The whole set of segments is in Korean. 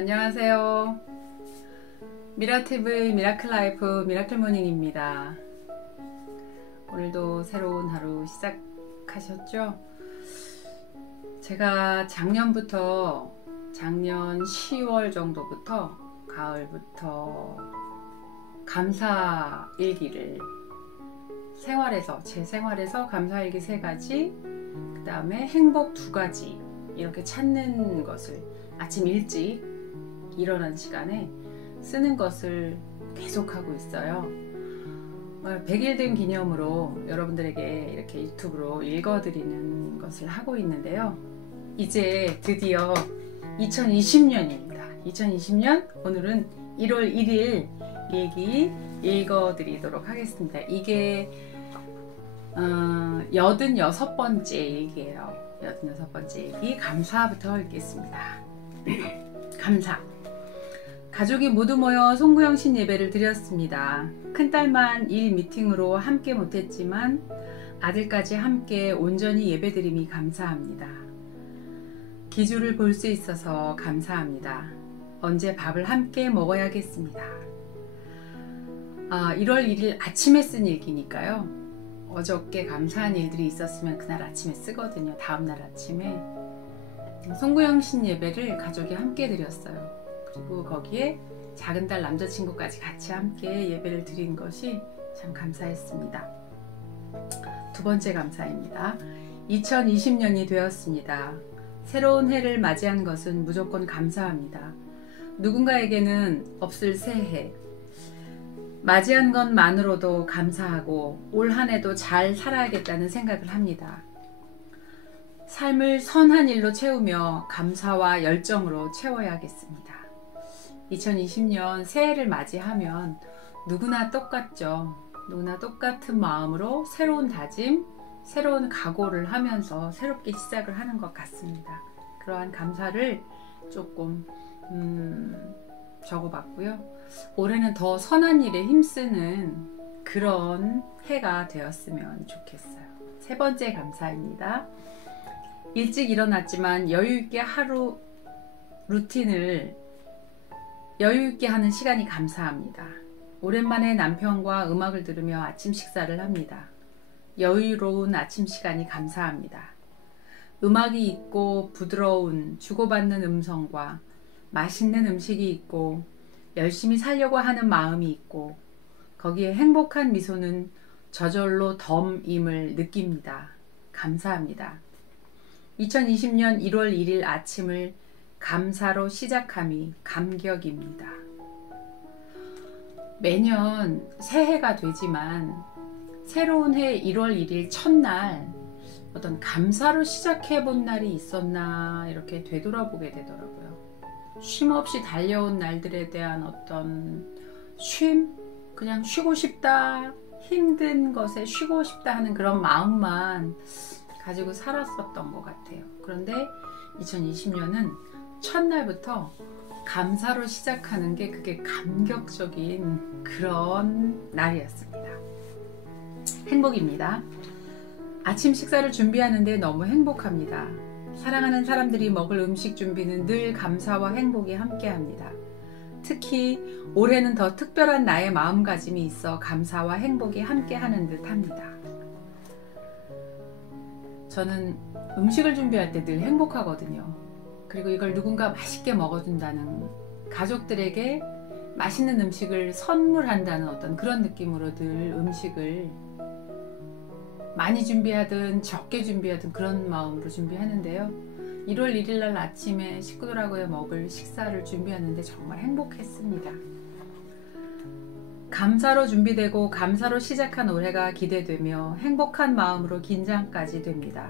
안녕하세요. 미라TV 미라클라이프 미라클모닝입니다. 오늘도 새로운 하루 시작하셨죠? 제가 작년 10월 정도부터 가을부터 감사일기를 제 생활에서 감사일기 3가지, 그 다음에 행복 2가지 이렇게 찾는 것을 아침 일찍 일어난 시간에 쓰는 것을 계속하고 있어요. 100일 된 기념으로 여러분들에게 이렇게 유튜브로 읽어드리는 것을 하고 있는데요. 이제 드디어 2020년입니다. 2020년 오늘은 1월 1일 일기 읽어드리도록 하겠습니다. 이게 86번째 일기예요. 86번째 일기 감사부터 읽겠습니다. 감사. 가족이 모두 모여 송구영신 예배를 드렸습니다. 큰딸만 일 미팅으로 함께 못했지만 아들까지 함께 온전히 예배드림이 감사합니다. 기주를 볼 수 있어서 감사합니다. 언제 밥을 함께 먹어야겠습니다. 1월 1일 아침에 쓴 일기니까요. 어저께 감사한 일들이 있었으면 그날 아침에 쓰거든요. 다음날 아침에 송구영신 예배를 가족이 함께 드렸어요. 그리고 거기에 작은 딸 남자친구까지 같이 함께 예배를 드린 것이 참 감사했습니다. 2번째 감사입니다. 2020년이 되었습니다. 새로운 해를 맞이한 것은 무조건 감사합니다. 누군가에게는 없을 새해, 맞이한 것만으로도 감사하고 올 한 해도 잘 살아야겠다는 생각을 합니다. 삶을 선한 일로 채우며 감사와 열정으로 채워야겠습니다. 2020년 새해를 맞이하면 누구나 똑같죠. 누구나 똑같은 마음으로 새로운 다짐, 새로운 각오를 하면서 새롭게 시작을 하는 것 같습니다. 그러한 감사를 조금 적어봤고요. 올해는 더 선한 일에 힘쓰는 그런 해가 되었으면 좋겠어요. 3번째 감사입니다. 일찍 일어났지만 여유있게 하루 루틴을 여유있게 하는 시간이 감사합니다. 오랜만에 남편과 음악을 들으며 아침 식사를 합니다. 여유로운 아침 시간이 감사합니다. 음악이 있고 부드러운 주고받는 음성과 맛있는 음식이 있고 열심히 살려고 하는 마음이 있고 거기에 행복한 미소는 저절로 덤임을 느낍니다. 감사합니다. 2020년 1월 1일 아침을 감사로 시작함이 감격입니다. 매년 새해가 되지만 새로운 해 1월 1일 첫날 어떤 감사로 시작해 본 날이 있었나 이렇게 되돌아보게 되더라고요. 쉼없이 달려온 날들에 대한 어떤 그냥 쉬고 싶다, 힘든 것에 쉬고 싶다 하는 그런 마음만 가지고 살았었던 것 같아요. 그런데 2020년은 첫날부터 감사로 시작하는 게 그게 감격적인 그런 날이었습니다. 행복입니다. 아침 식사를 준비하는데 너무 행복합니다. 사랑하는 사람들이 먹을 음식 준비는 늘 감사와 행복이 함께합니다. 특히 올해는 더 특별한 나의 마음가짐이 있어 감사와 행복이 함께하는 듯합니다. 저는 음식을 준비할 때 늘 행복하거든요. 그리고 이걸 누군가 맛있게 먹어준다는, 가족들에게 맛있는 음식을 선물한다는 어떤 그런 느낌으로 늘 음식을 많이 준비하든 적게 준비하든 그런 마음으로 준비하는데요. 1월 1일 날 아침에 식구들하고 먹을 식사를 준비하는데 정말 행복했습니다. 감사로 준비되고 감사로 시작한 올해가 기대되며 행복한 마음으로 긴장까지 됩니다.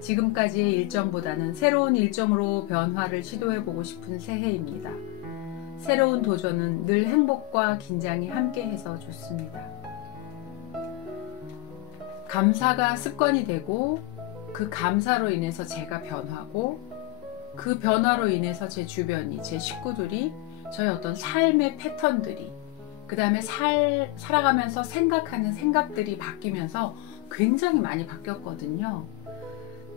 지금까지의 일정보다는 새로운 일정으로 변화를 시도해보고 싶은 새해입니다. 새로운 도전은 늘 행복과 긴장이 함께해서 좋습니다. 감사가 습관이 되고 그 감사로 인해서 제가 변하고 그 변화로 인해서 제 주변이, 제 식구들이, 저의 어떤 삶의 패턴들이, 그 다음에 살아가면서 생각하는 생각들이 바뀌면서 굉장히 많이 바뀌었거든요.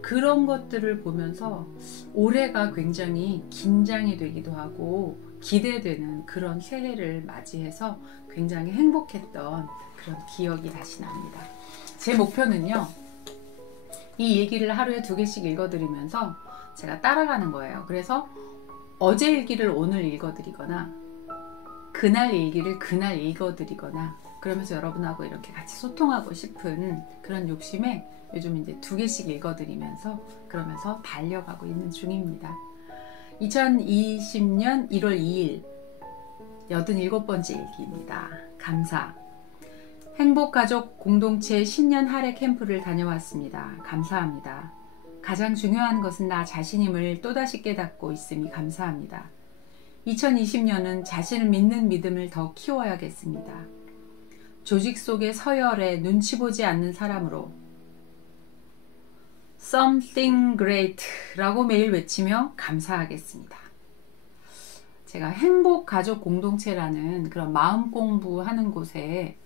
그런 것들을 보면서 올해가 굉장히 긴장이 되기도 하고 기대되는 그런 새해를 맞이해서 굉장히 행복했던 그런 기억이 다시 납니다. 제 목표는요, 이 얘기를 하루에 2개씩 읽어드리면서 제가 따라가는 거예요. 그래서 어제 일기를 오늘 읽어드리거나 그날 일기를 그날 읽어드리거나 그러면서 여러분하고 이렇게 같이 소통하고 싶은 그런 욕심에 요즘 이제 2개씩 읽어드리면서 그러면서 달려가고 있는 중입니다. 2020년 1월 2일 87번째 일기입니다. 감사. 행복가족 공동체 신년 할애 캠프를 다녀왔습니다. 감사합니다. 가장 중요한 것은 나 자신임을 또다시 깨닫고 있음이 감사합니다. 2020년은 자신을 믿는 믿음을 더 키워야겠습니다. 조직 속의 서열에 눈치 보지 않는 사람으로 Something Great 라고 매일 외치며 감사하겠습니다. 제가 행복가족 공동체라는 그런 마음 공부하는 곳에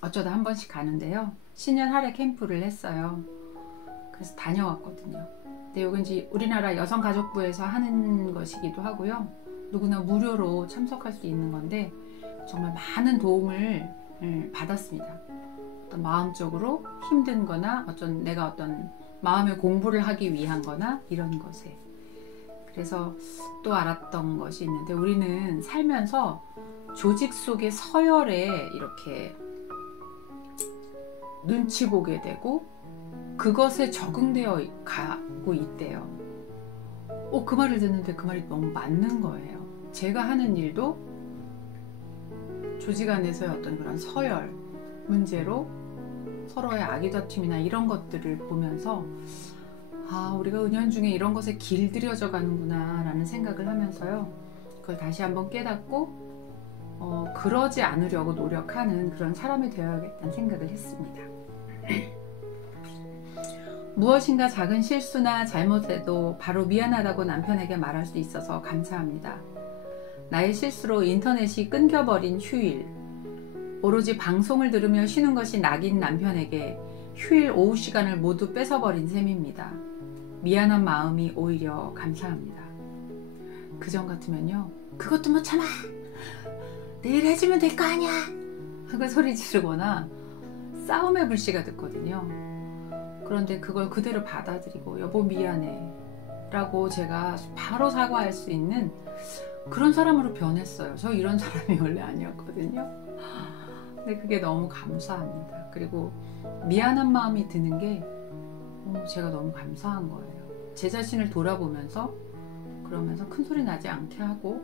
어쩌다 한 번씩 가는데요. 신년 할애 캠프를 했어요. 그래서 다녀왔거든요. 근데 여기 이제 우리나라 여성가족부에서 하는 것이기도 하고요. 누구나 무료로 참석할 수 있는 건데 정말 많은 도움을 받았습니다. 어떤 마음적으로 힘든 거나 내가 어떤 마음의 공부를 하기 위한 거나 이런 것에. 그래서 또 알았던 것이 있는데 우리는 살면서 조직 속의 서열에 이렇게 눈치 보게 되고 그것에 적응되어 가고 있대요. 그 말을 듣는데 그 말이 너무 맞는 거예요. 제가 하는 일도 조직 안에서의 어떤 그런 서열 문제로 서로의 아기다툼이나 이런 것들을 보면서 우리가 은연중에 이런 것에 길들여져 가는구나 라는 생각을 하면서요, 그걸 다시 한번 깨닫고 그러지 않으려고 노력하는 그런 사람이 되어야겠다는 생각을 했습니다. 무엇인가 작은 실수나 잘못해도 바로 미안하다고 남편에게 말할 수 있어서 감사합니다. 나의 실수로 인터넷이 끊겨버린 휴일, 오로지 방송을 들으며 쉬는 것이 낙인 남편에게 휴일 오후 시간을 모두 뺏어버린 셈입니다. 미안한 마음이 오히려 감사합니다. 그전 같으면요, 그것도 못 참아! 내일 해주면 될 거 아니야! 하고 소리 지르거나 싸움의 불씨가 듣거든요. 그런데 그걸 그대로 받아들이고 여보 미안해 라고 제가 바로 사과할 수 있는 그런 사람으로 변했어요. 저 이런 사람이 원래 아니었거든요. 근데 그게 너무 감사합니다. 그리고 미안한 마음이 드는 게 제가 너무 감사한 거예요. 제 자신을 돌아보면서 그러면서 큰소리 나지 않게 하고,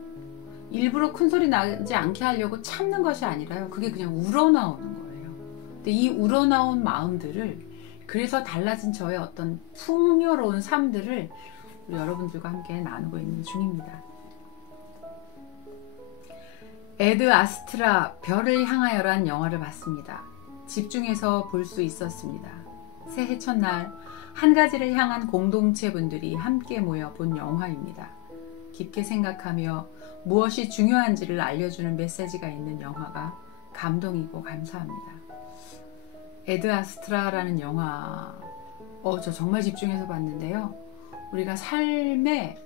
일부러 큰소리 나지 않게 하려고 참는 것이 아니라요, 그게 그냥 우러나오는 거예요. 근데 이 우러나온 마음들을, 그래서 달라진 저의 어떤 풍요로운 삶들을 우리 여러분들과 함께 나누고 있는 중입니다. 에드 아스트라 별을 향하여란 영화를 봤습니다. 집중해서 볼 수 있었습니다. 새해 첫날 한 가지를 향한 공동체 분들이 함께 모여 본 영화입니다. 깊게 생각하며 무엇이 중요한지를 알려주는 메시지가 있는 영화가 감동이고 감사합니다. 에드 아스트라라는 영화, 저 정말 집중해서 봤는데요. 우리가 삶에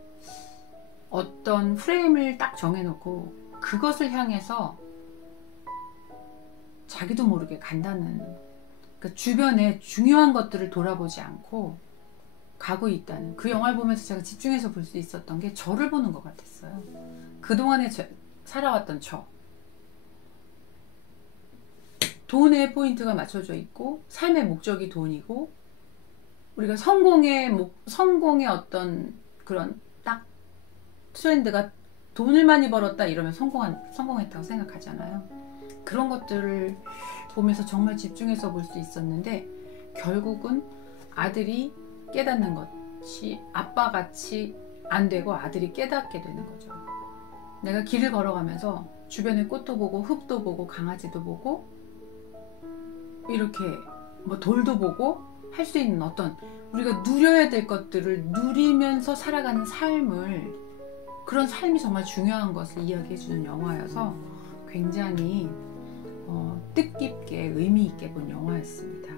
어떤 프레임을 딱 정해놓고 그것을 향해서 자기도 모르게 간다는, 그러니까 주변에 중요한 것들을 돌아보지 않고 가고 있다는, 그 영화를 보면서 제가 집중해서 볼 수 있었던 게 저를 보는 것 같았어요. 그동안에 살아왔던 돈에 포인트가 맞춰져 있고 삶의 목적이 돈이고, 우리가 성공의 어떤 그런 딱 트렌드가 돈을 많이 벌었다 이러면 성공했다고 생각하잖아요. 그런 것들을 보면서 정말 집중해서 볼 수 있었는데, 결국은 아들이 깨닫는 것이 아빠같이 안 되고 아들이 깨닫게 되는 거죠. 내가 길을 걸어가면서 주변의 꽃도 보고 흙도 보고 강아지도 보고 이렇게 돌도 보고 할 수 있는 어떤 우리가 누려야 될 것들을 누리면서 살아가는 삶을, 그런 삶이 정말 중요한 것을 이야기해주는 영화여서 굉장히 뜻깊게 의미 있게 본 영화였습니다.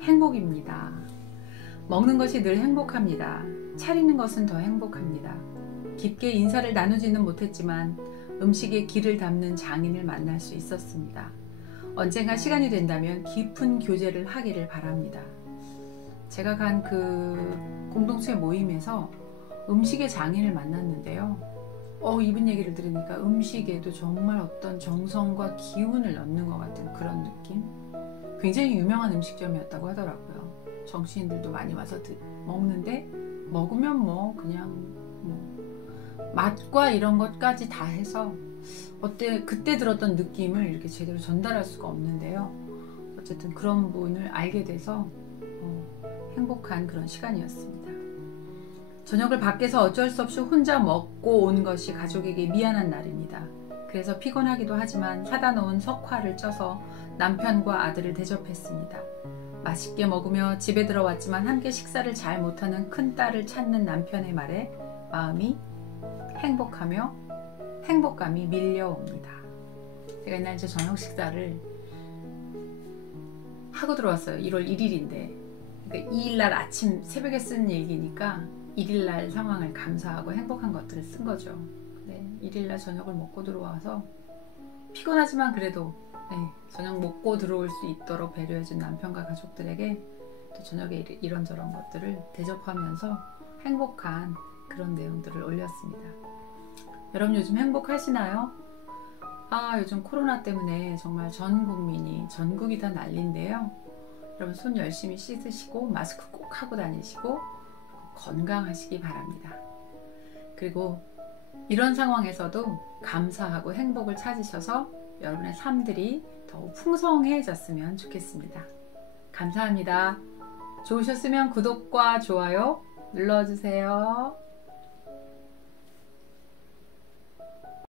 행복입니다. 먹는 것이 늘 행복합니다. 차리는 것은 더 행복합니다. 깊게 인사를 나누지는 못했지만 음식에 기를 담는 장인을 만날 수 있었습니다. 언젠가 시간이 된다면 깊은 교제를 하기를 바랍니다. 제가 간 그 공동체 모임에서 음식의 장인을 만났는데요. 이분 얘기를 들으니까 음식에도 정말 어떤 정성과 기운을 넣는 것 같은 그런 느낌? 굉장히 유명한 음식점이었다고 하더라고요. 정치인들도 많이 와서 먹는데 먹으면 뭐 그냥 맛과 이런 것까지 다 해서 그때 들었던 느낌을 이렇게 제대로 전달할 수가 없는데요. 어쨌든 그런 분을 알게 돼서 행복한 그런 시간이었습니다. 저녁을 밖에서 어쩔 수 없이 혼자 먹고 온 것이 가족에게 미안한 날입니다. 그래서 피곤하기도 하지만 사다 놓은 석화를 쪄서 남편과 아들을 대접했습니다. 맛있게 먹으며 집에 들어왔지만 함께 식사를 잘 못하는 큰딸을 찾는 남편의 말에 마음이 행복하며 행복감이 밀려옵니다. 제가 옛날 저 저녁 식사를 하고 들어왔어요. 1월 1일인데 그러니까 2일날 아침 새벽에 쓴 얘기니까 1일날 상황을 감사하고 행복한 것들을 쓴 거죠. 네, 1일날 저녁을 먹고 들어와서 피곤하지만 그래도 저녁 먹고 들어올 수 있도록 배려해준 남편과 가족들에게 또 저녁에 이런저런 것들을 대접하면서 행복한 그런 내용들을 올렸습니다. 여러분 요즘 행복하시나요? 요즘 코로나 때문에 정말 전 국민이 전국이 다 난리인데요. 여러분 손 열심히 씻으시고 마스크 꼭 하고 다니시고 건강하시기 바랍니다. 그리고 이런 상황에서도 감사하고 행복을 찾으셔서 여러분의 삶들이 더욱 풍성해졌으면 좋겠습니다. 감사합니다. 좋으셨으면 구독과 좋아요 눌러주세요.